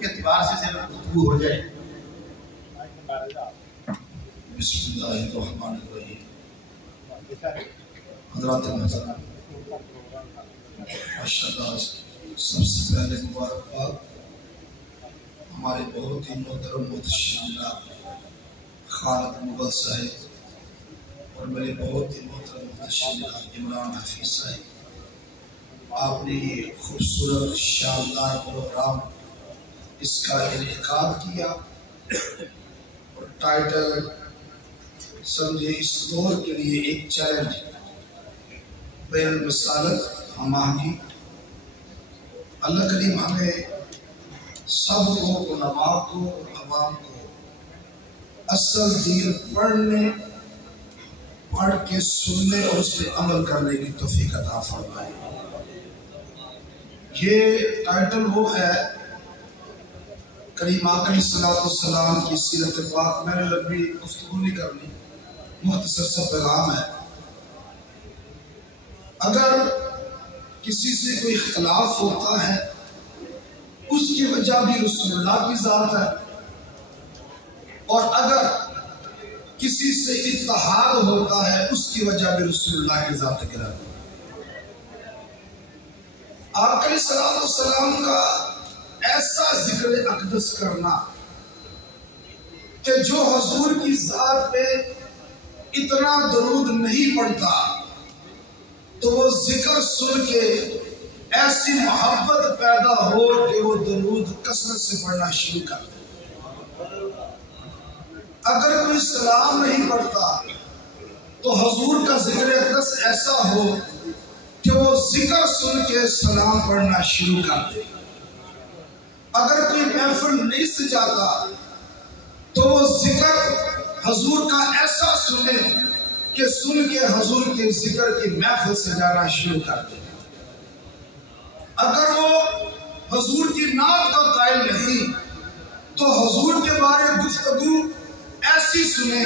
کے اعتبار سے گفتگو ہو جائے۔ بسم اللہ الرحمن الرحیم۔ حضرات محترم، ماشاءاللہ سب سے پہلے مبارکباد ہمارے بہت ہی محترم محتشم جناب خالد مغل صاحب اور میرے بہت ہی محترم محتشم جناب عمران حفیظ صاحب، آپ نے یہ خوبصورت شاندار پروگرام اس کا انعقاد کیا اور ٹائٹل سمجھے اس دور کے لیے ایک چیلنج، بین المثالت ہم آہنگی۔ اللہ کریم ہمیں سب کو، علماء کو اور عوام کو اصل دین پڑھ کے سننے اور اس پہ عمل کرنے کی توفیق عطا فرمائے۔ یہ ٹائٹل وہ ہے کریم آقا علیہ السلام کی سیرت پاک۔ میں نے لمبی گفتگو نہیں کرنی، مختصر سا پیغام ہے۔ اگر کسی سے کوئی اختلاف ہوتا ہے اس کی وجہ بھی رسول اللہ کی ذات ہے، اور اگر کسی سے اتحاد ہوتا ہے اس کی وجہ بھی رسول اللہ کی ذات گرامی۔ آپ علیہ السلام کا ایسا ذکر اقدس کرنا کہ جو حضور کی ذات پہ اتنا درود نہیں پڑتا تو وہ ذکر سن کے ایسی محبت پیدا ہو کہ وہ درود کثرت سے پڑھنا شروع کر دے۔ اگر کوئی سلام نہیں پڑھتا تو حضور کا ذکر اقدس ایسا ہو کہ وہ ذکر سن کے سلام پڑھنا شروع کر دے۔ اگر کوئی محفل نہیں سجاتا تو وہ ذکر حضور کا ایسا سنے کہ سن کے حضور کے ذکر کی محفل سجانا شروع کر دے۔ اگر وہ حضور کی نعت کا قائل نہیں تو حضور کے بارے گفتگو ایسی سنے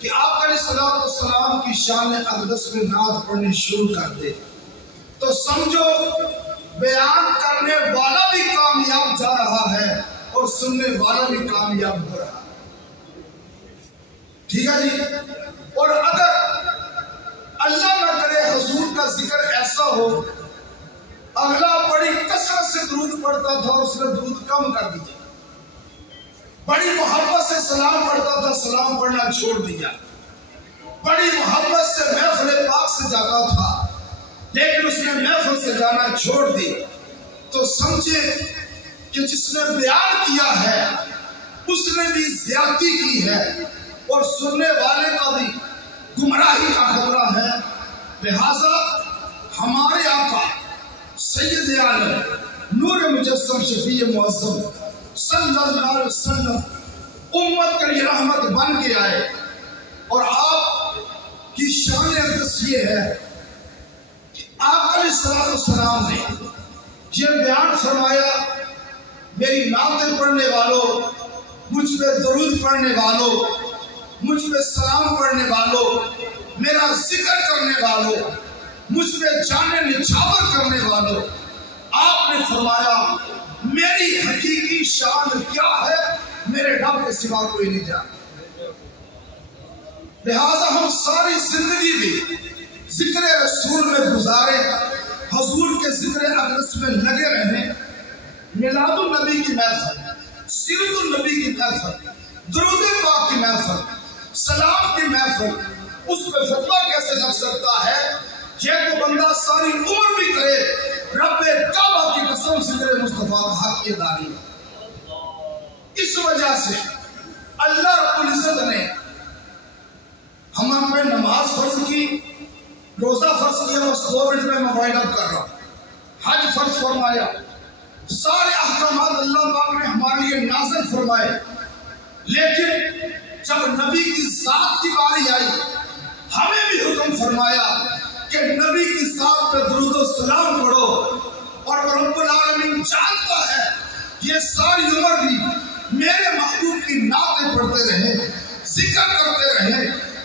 کہ آپ علیہ السلام کی شان اقدس میں نعت پڑھنی شروع کر دے، تو سمجھو بیان کرنے والا بھی کامیاب جا رہا ہے اور سننے والا بھی کامیاب ہو رہا ہے۔ ٹھیک ہے جی؟ اور اگر اللہ نہ کرے حضور کا ذکر ایسا ہو، اگلا بڑی کثرت سے درود پڑھتا تھا اور اس نے درود کم کر دیا، بڑی محبت سے سلام پڑھتا تھا، سلام پڑھنا چھوڑ دیا، بڑی محبت سے محفل پاک سے جاتا تھا لیکن اس نے محفل سے جانا چھوڑ دی، تو سمجھے کہ جس نے بیان کیا ہے اس نے بھی زیادتی کی ہے اور سننے والے کا بھی گمراہی کا خطرہ ہے۔ لہذا ہمارے آقا سید عالم نور مجسم شفیع معظم صلی اللہ علیہ وسلم امت کے لیے رحمت بن کے آئے، اور آپ کی شان اقدس یہ ہے کہ آپ علیہ السلام نے یہ بیان فرمایا، میری نعتیں پڑھنے والوں، مجھ پہ درود پڑھنے والوں، مجھ پہ سلام پڑھنے والوں، میرا ذکر کرنے والوں، مجھ پہ جانے نچھاور کرنے والوں، آپ نے فرمایا میری حقیقی شان کیا ہے میرے رب کے سوا کوئی نہیں جانتا۔ لہذا ہم ساری زندگی بھی ذکر رسول میں گزارے، حضور کے ذکر اقدس میں لگے رہنے، میلاد النبی کی محفل، سیرت النبی کی محفل، درود پاک کی محفل، سلام کی محفل، اس پہ فتویٰ کیسے لگ سکتا ہے؟ یہ تو بندہ ساری عمر بھی کرے رب کعبہ کی قسم ذکر مصطفیٰ کا حق کی داری۔ اس وجہ سے اللہ رب العزت نے ہم پہ نماز فرض کی، روزہ فرض کیا، بس 2 منٹ میں موبائل اپ کر رہا ہوں، حج فرض فرمایا، سارے احکامات اللہ پاک نے ہمارے لیے نازل فرمائے، لیکن جب نبی کی ذات کی باری آئی ہمیں بھی حکم فرمایا کہ نبی کی ذات پہ درود و سلام پڑھو، اور رب العالمین جانتا ہے یہ ساری عمر بھی میرے محبوب کی نعتیں پڑھتے رہے، ذکر کرتے رہے،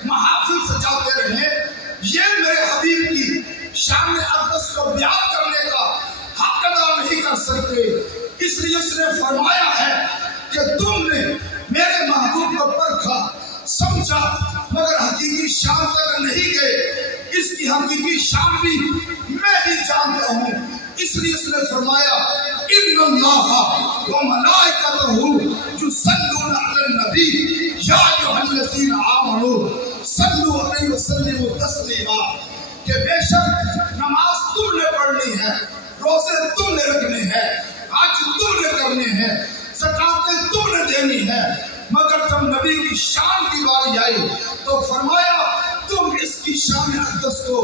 محافل سجاتے رہے، یہ میرے حبیب کی شان اقدس کو بیان کرنے کا حق ادا نہیں کر سکتے، اس لیے اس نے فرمایا کہ تم نے میرے محبوب کو پرکھا سمجھا مگر حقیقی شان تک نہیں گئے، اس کی حقیقی شان بھی میں ہی جانتا ہوں۔ اس لیے اس نے فرمایا ان اللہ و ملائکتہ یصلون علی النبی یا ایھا الذین آمنوا صلوا علیہ وسلموا تسلیما، کہ بے شک نماز تم نے پڑھنی ہے، روزے تم نے رکھنے ہیں، حج تم نے کرنے ہیں، زکاتیں تم نے دینی ہے، مگر جب نبی کی شان کی باری آئی تو فرمایا تم اس کی شان اقدس کو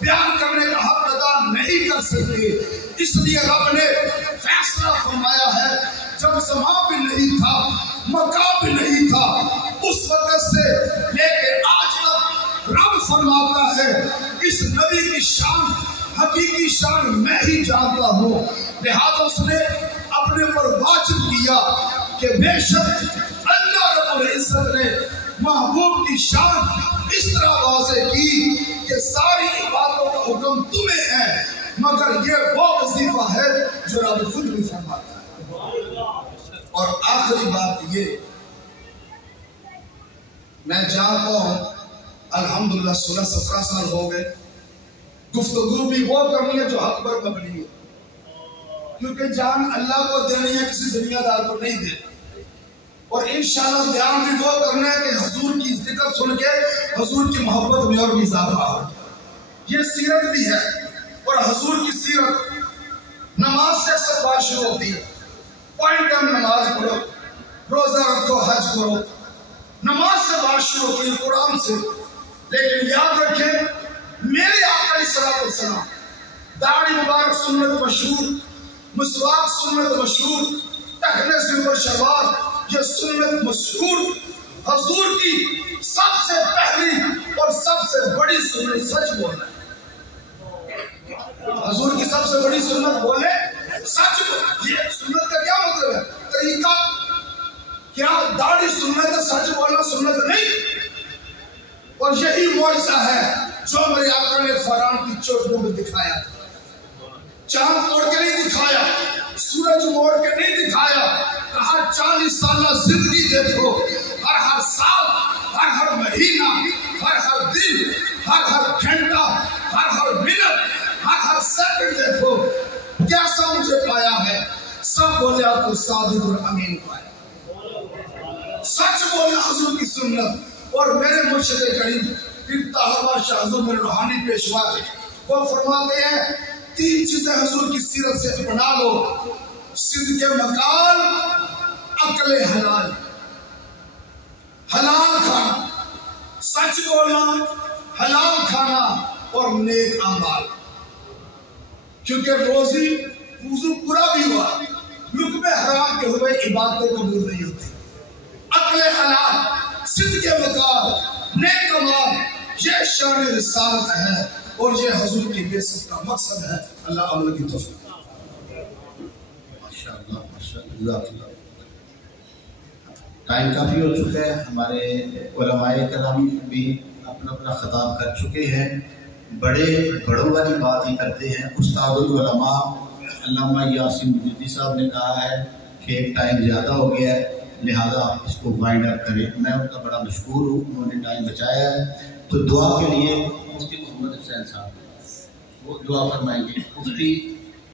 بیان کرنے کا حق ادا نہیں کر سکتے۔ اس لیے رب نے فیصلہ فرمایا ہے جب زمان بھی نہیں تھا، مکان بھی نہیں تھا، اس وقت سے لے کے آج تک رب فرماتا ہے اس نبی کی شان حقیقی شان میں ہی جانتا ہوں، لہذا اس نے اپنے پر واجب کیا کہ بے شک اللہ رب العزت نے محبوب کی شان اس طرح واضح کی کہ ساری عبادتوں کا حکم تمہیں ہے، مگر یہ وہ وظیفہ ہے جو رب خود بھی فرماتا ہے۔ اور آخری بات یہ، میں جانتا ہوں الحمدللہ 16-17 سال ہو گئے، گفتگو بھی وہ کرنی ہے جو حق پر مبنی ہے، کیونکہ جان اللہ کو دینی ہے، کسی دنیا دار کو نہیں دینی، اور انشاءاللہ بیان بھی وہ کرنا ہے کہ حضور کی ذکر سن کے حضور کی محبت میں اور بھی اضافہ ہو۔ یہ سیرت بھی ہے، اور حضور کی سیرت نماز سے سب بات شروع ہوتی ہے، پوائنٹ ٹائم نماز پڑھو، روزہ رکھو، حج کرو، نماز سے بات شروع ہوتی ہے، قرآن سے۔ لیکن یاد رکھیں میرے آقا علیہ الصلوۃ والسلام، داڑھی مبارک سنت مشہور، مسواک سنت مشہور، ٹخنے سے اوپر شلوار یہ سنت مشہور، حضور کی سب سے پہلی اور سب سے بڑی سنت سچ بولنا ہے۔ حضور کی سب سے بڑی سنت بولے سچ بولنا، یہ سنت کا کیا مطلب ہے؟ طریقہ کیا داڑھی سنت ہے، سچ بولنا سنت نہیں؟ اور یہی معجزہ ہے جو میرے آقا نے فرعون کی چوٹیوں میں دکھایا تھا۔ چاند توڑ کے نہیں دکھایا، سورج موڑ کے نہیں دکھایا، کہا 40 سالہ زندگی دیکھو، ہر سال، ہر مہینہ، ہر دن، ہر گھنٹہ، ہر منٹ، ہر سیکنڈ دیکھو، کیسا مجھے پایا ہے؟ سب بولے آپ کو صادق اور امین پایا۔ سچ بولنا حضور کی سنت۔ اور میرے مرشد کریم پیر طاہر بادشاہ حضور میرے روحانی پیشوا ہے، وہ فرماتے ہیں 3 چیزیں حضور کی سیرت سے اپنا لو، صدق مقال، عقل حلال، حلال کھانا، سچ بولنا، حلال کھانا اور نیک اعمال، کیونکہ روزی وضو پورا بھی ہوا، لقمے حرام کے ہوئے عبادتیں قبول نہیں ہوتی۔ عقل حلال، صدق مقال، نیک اعمال، یہ شان رسالت ہے اور یہ حضور کی بعثت کا مقصد ہے۔ اللہ عمل کی توفیق۔ ماشاءاللہ ماشاءاللہ۔ ٹائم کافی ہو چکا ہے، ہمارے علماء کرام بھی اپنا اپنا خطاب کر چکے ہیں، بڑوں والی بات ہی کرتے ہیں۔ استاد العلماء علامہ یاسین مجدی صاحب نے کہا ہے کہ ٹائم زیادہ ہو گیا ہے، لہذا آپ اس کو وائنڈ اپ کریں۔ میں ان کا بڑا مشکور ہوں، انہوں نے ٹائم بچایا ہے۔ تو دعا کے لیے مفتی محمد حسین صاحب وہ دعا فرمائیں گے۔ مفتی